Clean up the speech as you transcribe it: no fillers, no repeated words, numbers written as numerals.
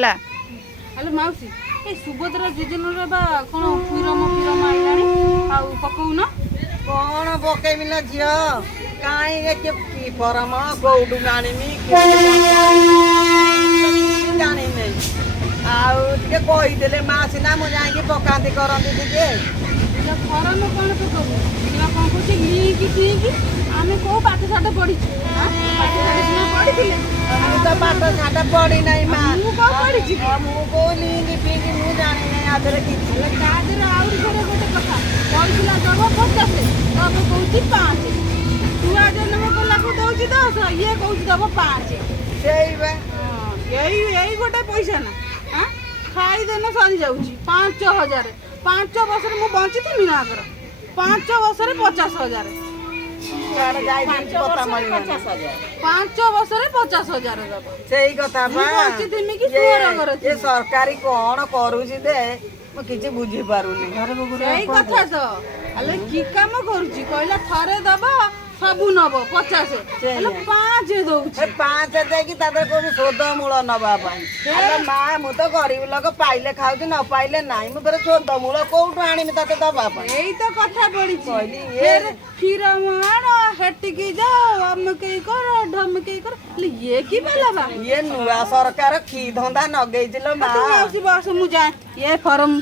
hello मौसी ए सुभद्रा योजना बा कोन फिरम आइलानी आ पकौन कौन पकेबी ना झियो काई के की फरम कोउडु आनिमी जानी नहीं आउ टिके कहि देले मा सिना मु जाई के पकांती करंती टिके फरम कोन पकौ ना कोन कुछ लिंक ठीक आमे को पाठ साठ पढी हां पाठ साठ सुना पढी हम तो पाठ साठ पढी नहीं मा मु को पढी छी मु को लिंक पिंक मु जानी नहीं आदरे की अरे कादर आउर घरे गोटे कथा कहला दबो 50 तब कहूची 5 तू आ जन्म को लागू दउची 10 ये कहूची दबो 5 सेई बे यही गोटे पैसा ना हां खाई देने सरी जाउची 5000 5 वर्ष मु बंची थी ना कर 5 वर्ष 50000 कुआडे जाई दी पता मळी 5 वर्ष 50000 दबो सेई कथा बा बंची थी कि तोर घर ये सरकारी कोन करूची दे मु किछि बुझी पारुनी सही कथा तो अले की काम करूची कहला थरे दबो सबु नबो 50 हेले 5 दउची 5 देकी तादर कोन सोद मूल नबा पाई अरे मा मु तो गरीब लोक पाइले खाउची न पाइले नाही मु फेर सोद मूल कोउठु आनिमी ताते दबा पाई एई तो कथा पड़ी कहली फिर फिरमान हेटिकी जाओ अमके कर ढमके कर ले ये की वाला बा ये नुआ सरकार की धंदा नगेइजिलो मा तू आसी बस मु जाए ये फॉर्म